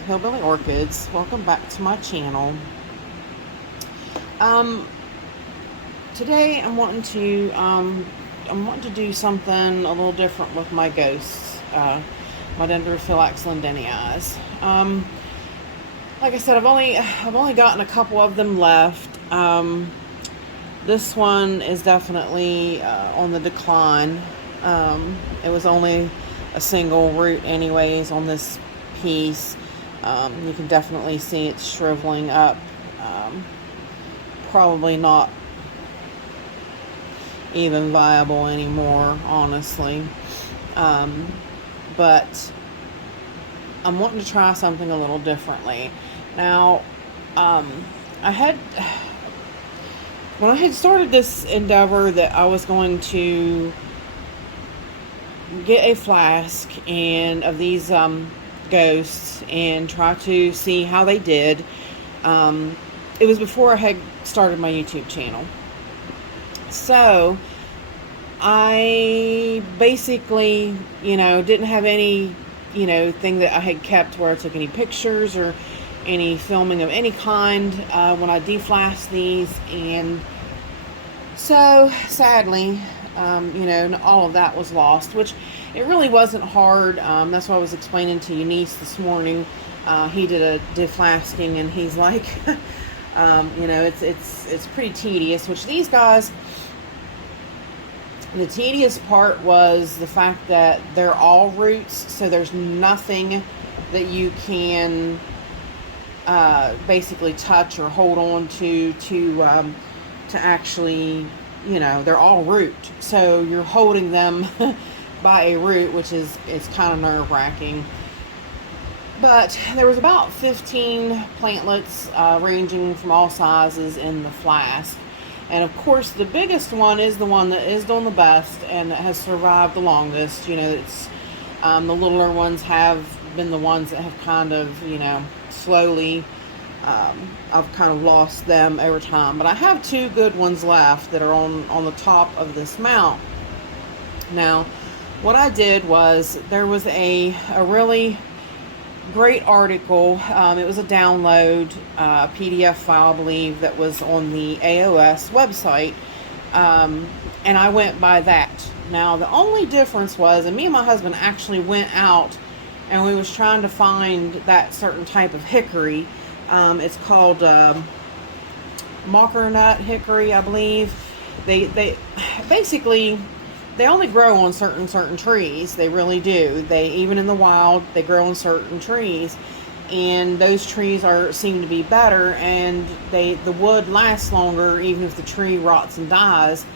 with Hillbilly Orchids. Welcome back to my channel. Um, Today I'm wanting to do something a little different with my ghosts, my Dendrophylax lindenii. Like I said, I've only gotten a couple of them left. This one is definitely on the decline. It was only a single root anyways on this piece. You can definitely see it's shriveling up. Probably not even viable anymore, honestly. But I'm wanting to try something a little differently. Now, when I had started this endeavor that I was going to get a flask and of these ghosts and try to see how they did. It was before I had started my YouTube channel. So I basically, didn't have any, thing that I had kept where I took any pictures or any filming of any kind when I deflasked these. And so sadly, all of that was lost, which it really wasn't hard. That's what I was explaining to Eunice this morning. He did a deflasking, and he's like, it's pretty tedious, which these guys, the tedious part was the fact that they're all roots, so there's nothing that you can basically touch or hold on to actually, they're all root. So you're holding them by a root, which is kind of nerve-wracking. But there was about 15 plantlets ranging from all sizes in the flask. And of course, the biggest one is the one that is doing the best and that has survived the longest. It's the littler ones have been the ones that have kind of, slowly, I've kind of lost them over time. But I have two good ones left that are on the top of this mount. Now, what I did was there was a really great article. It was a download PDF file, I believe, that was on the AOS website, and I went by that. Now, the only difference was, and me and my husband actually went out and we was trying to find that certain type of hickory. It's called mocker nut hickory, I believe. They basically, they only grow on certain trees. They really do. Even in the wild, they grow on certain trees, and those trees seem to be better, and the wood lasts longer. Even if the tree rots and dies,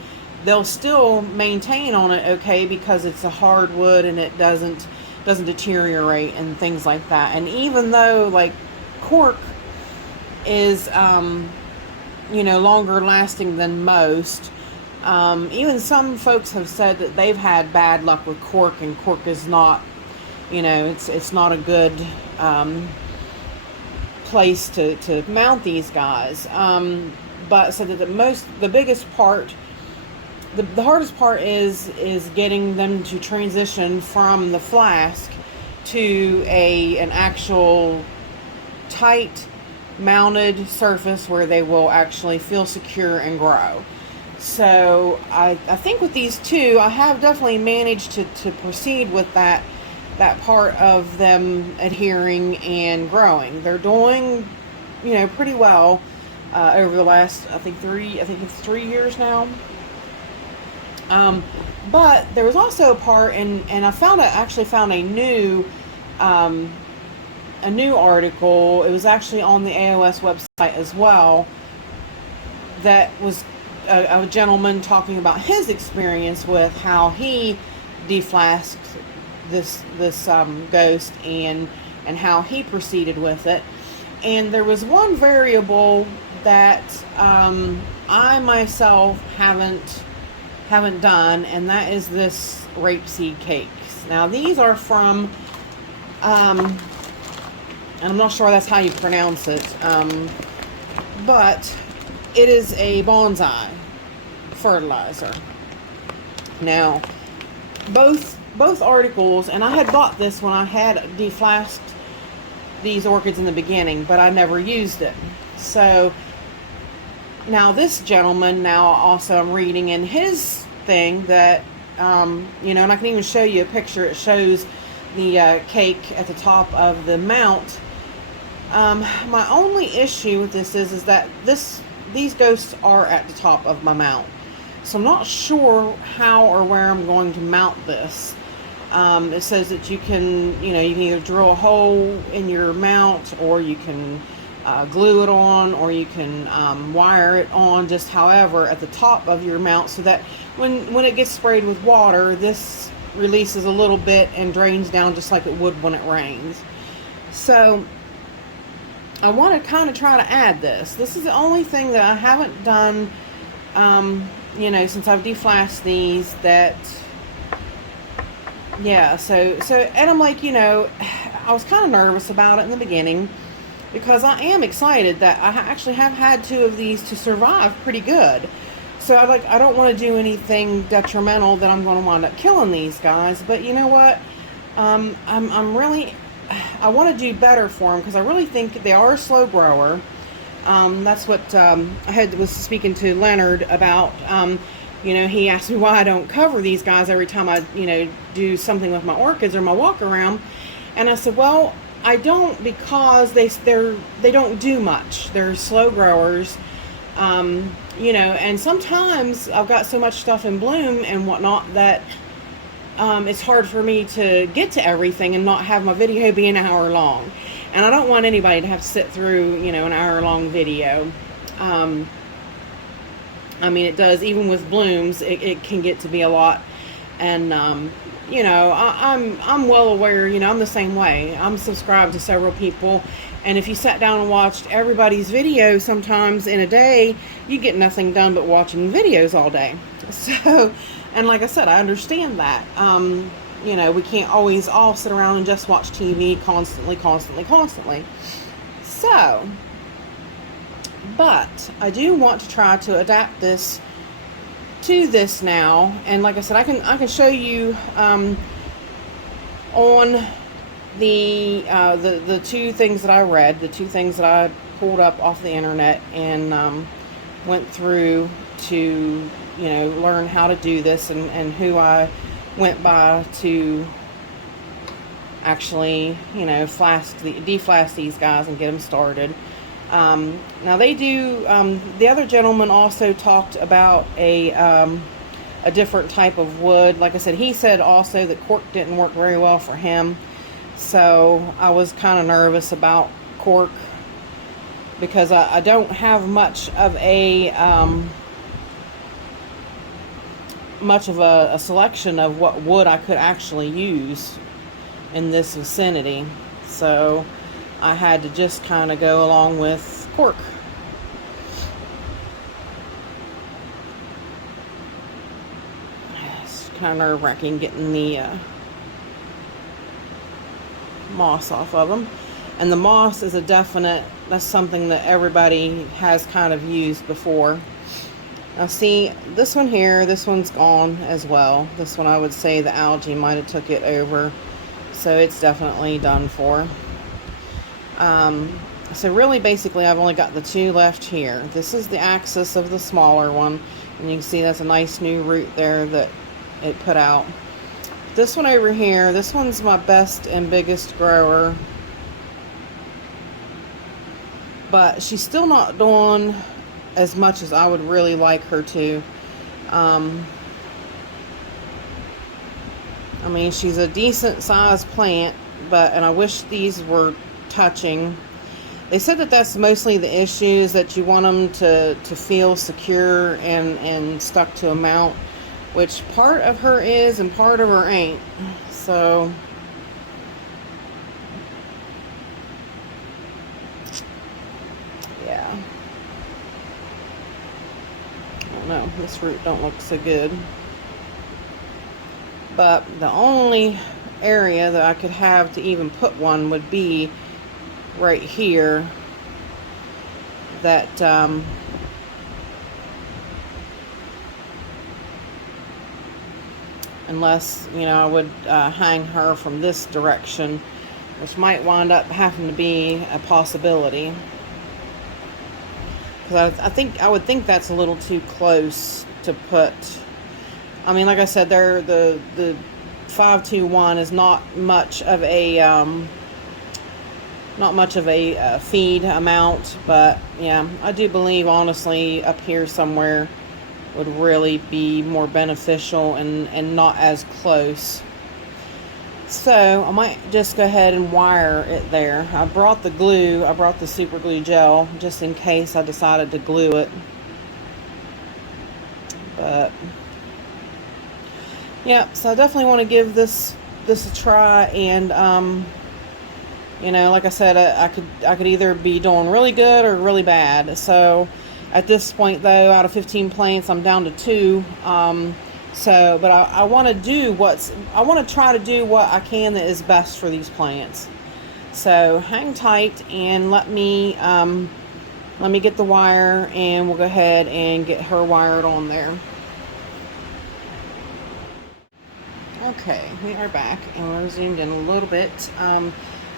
they'll still maintain on it okay, because it's a hard wood and it doesn't deteriorate and things like that. And even though like cork is longer lasting than most, even some folks have said that they've had bad luck with cork, and cork is not, it's not a good place to mount these guys. But so that the biggest part, the hardest part is getting them to transition from the flask to an actual tight mounted surface where they will actually feel secure and grow. So I think with these two, I have definitely managed to proceed with that part of them adhering and growing. They're doing, pretty well over the last, I think it's 3 years now. But there was also a part, and I actually found a new article. It was actually on the AOS website as well. That was a gentleman talking about his experience with how he deflasked this ghost and how he proceeded with it. And there was one variable that I myself haven't done, and that is this rapeseed cakes. Now these are from and I'm not sure that's how you pronounce it, but it is a bonsai fertilizer. Now, both articles, and I had bought this when I had deflasked these orchids in the beginning, but I never used it. So now this gentleman, now also I'm reading in his thing that, you know, and I can even show you a picture. It shows the cake at the top of the mount. My only issue with this is that these ghosts are at the top of my mount. So I'm not sure how or where I'm going to mount this. It says that you can either drill a hole in your mount, or you can glue it on, or you can wire it on just however at the top of your mount, so that when it gets sprayed with water, this releases a little bit and drains down just like it would when it rains. So I want to kind of try to add this. This is the only thing that I haven't done, you know, since I've deflasked these. That, yeah, so, and I'm like, you know, I was kind of nervous about it in the beginning, because I am excited that I actually have had 2 of these to survive pretty good. So I don't want to do anything detrimental that I'm going to wind up killing these guys. But you know what? I'm really, I want to do better for them, because I really think they are a slow grower. That's what I was speaking to Leonard about. You know, he asked me why I don't cover these guys every time I, you know, do something with my orchids or my walk around. And I said, well, I don't, because they don't do much. They're slow growers. You know, and sometimes I've got so much stuff in bloom and whatnot that it's hard for me to get to everything and not have my video be an hour long. And I don't want anybody to have to sit through, you know, an hour-long video. I mean, it does, even with blooms, it can get to be a lot. And, you know, I'm well aware, you know, I'm the same way. I'm subscribed to several people. And if you sat down and watched everybody's video sometimes in a day, you get nothing done but watching videos all day. So, and like I said, I understand that. You know, we can't always all sit around and just watch TV constantly. So, but I do want to try to adapt this to this now. And like I said, I can show you on the 2 things that I read, the 2 things that I pulled up off the internet and went through to, you know, learn how to do this, and who I went by to actually, you know, deflask these guys and get them started. Now they do, the other gentleman also talked about a different type of wood. Like I said, he said also that cork didn't work very well for him. So I was kind of nervous about cork, because I don't have much of a selection of what wood I could actually use in this vicinity. So I had to just kind of go along with cork. It's kind of nerve-wracking getting the moss off of them. And the moss is that's something that everybody has kind of used before. Now see, this one here, this one's gone as well. This one, I would say the algae might have took it over. So it's definitely done for. So really, basically, I've only got the 2 left here. This is the axis of the smaller one. And you can see that's a nice new root there that it put out. This one over here, this one's my best and biggest grower. But she's still not doing as much as I would really like her to. I mean, she's a decent sized plant, and I wish these were touching. They said that that's mostly the issue, is that you want them to feel secure and stuck to a mount, which part of her is and part of her ain't. So yeah, I don't know, this root don't look so good. But the only area that I could have to even put one would be right here. That unless, you know, I would hang her from this direction which might wind up having to be a possibility. Because I would think that's a little too close to put. I mean, like I said, the 521 is not much of a feed amount, but yeah, I do believe honestly up here somewhere would really be more beneficial and not as close. So I might just go ahead and wire it there. I brought the glue. I brought the super glue gel just in case I decided to glue it. But yeah, so I definitely want to give this a try, and you know, like I said, I could either be doing really good or really bad. So at this point, though, out of 15 plants, I'm down to 2. But I want to try to do what I can that is best for these plants. So hang tight and let me get the wire, and we'll go ahead and get her wired on there. Okay, we are back, and we're zoomed in a little bit. I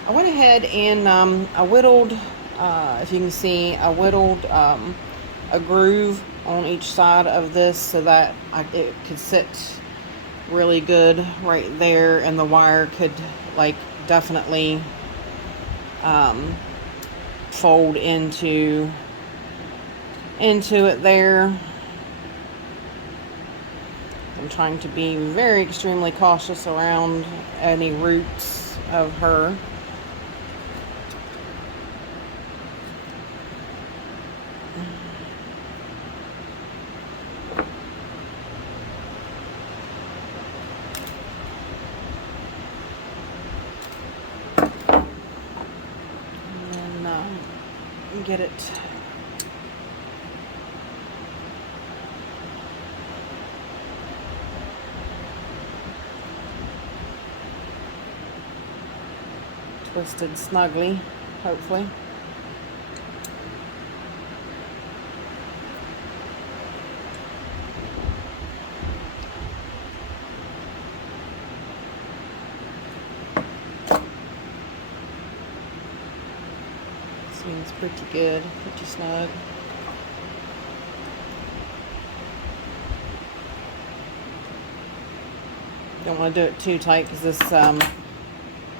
went ahead and I whittled, if you can see, I whittled a groove on each side of this so that it could sit really good right there, and the wire could like definitely fold into it there. I'm trying to be very extremely cautious around any roots of her. And then get it twisted snugly, hopefully. Seems pretty good, pretty snug. Don't want to do it too tight because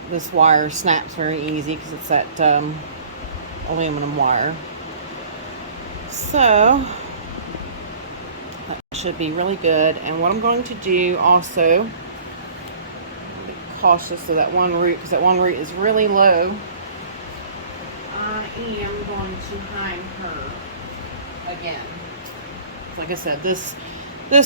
this wire snaps very easy because it's that aluminum wire. So that should be really good. And what I'm going to do also, be cautious of that one root because that one root is really low. I am going to hang her again. Like I said, this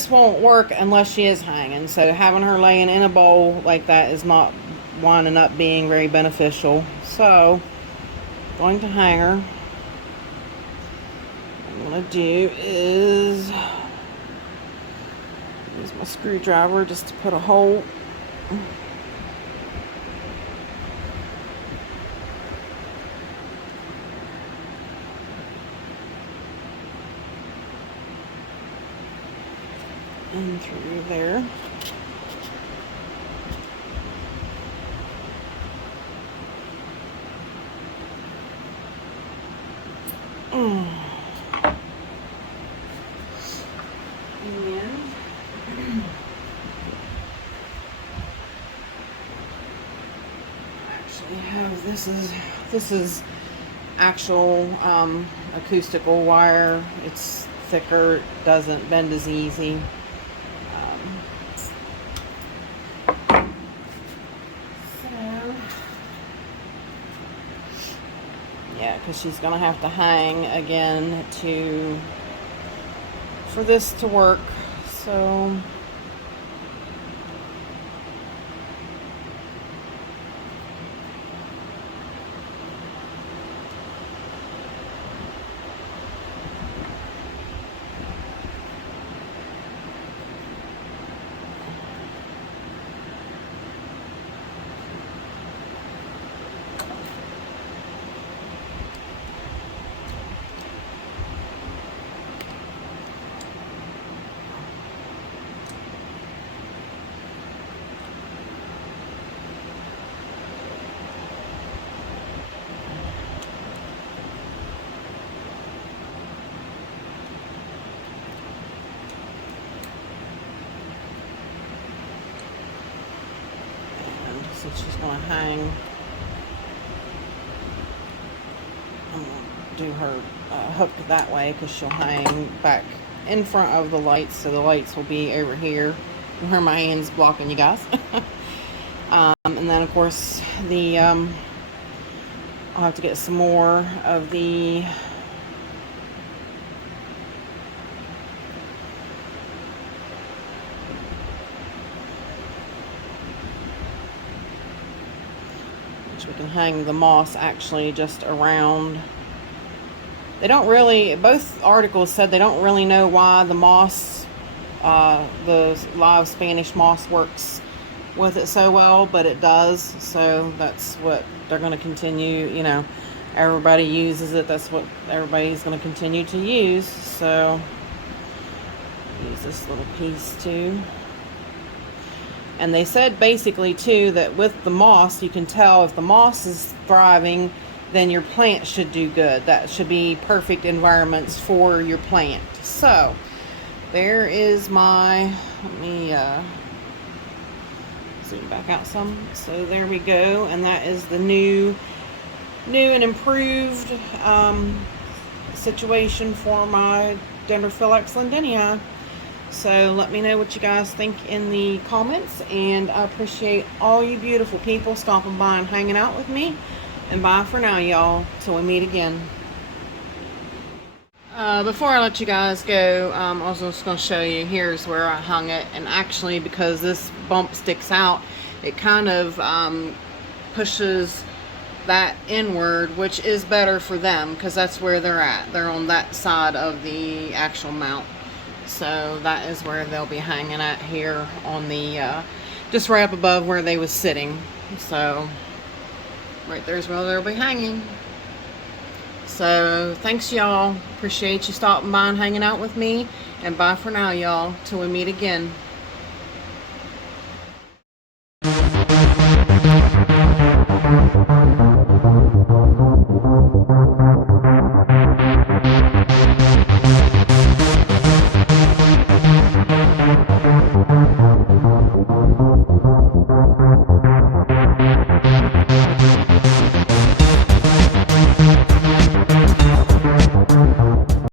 won't work unless she is hanging. So having her laying in a bowl like that is not winding up being very beneficial. So I'm going to hang her. What I'm going to do is use my screwdriver just to put a hole. In through there. And actually have this is actual acoustical wire. It's thicker, it doesn't bend as easy. Yeah, because she's gonna have to hang again for this to work. So she's going to hang. I'm going to do her hook that way because she'll hang back in front of the lights, so the lights will be over here where my hand's blocking you guys. And then of course the I'll have to get some more of the we can hang the moss actually just around. They don't really, both articles said they don't really know why the moss, the live Spanish moss works with it so well, but it does. So that's what they're going to continue, you know, everybody uses it. That's what everybody's going to continue to use. So use this little piece too. And they said basically too that with the moss, you can tell if the moss is thriving, then your plant should do good. That should be perfect environments for your plant. So there is my, let me zoom back out some. So there we go, and that is the new and improved situation for my Dendrophylax lindenii. So let me know what you guys think in the comments, and I appreciate all you beautiful people stopping by and hanging out with me. And bye for now, y'all, till we meet again. Before I let you guys go, I was just going to show you, here's where I hung it. And actually, because this bump sticks out, it kind of pushes that inward, which is better for them because that's where they're at. They're on that side of the actual mount. So that is where they'll be hanging at, here on the, just right up above where they was sitting. So right there's where they'll be hanging. So thanks y'all. Appreciate you stopping by and hanging out with me. And bye for now, y'all, till we meet again.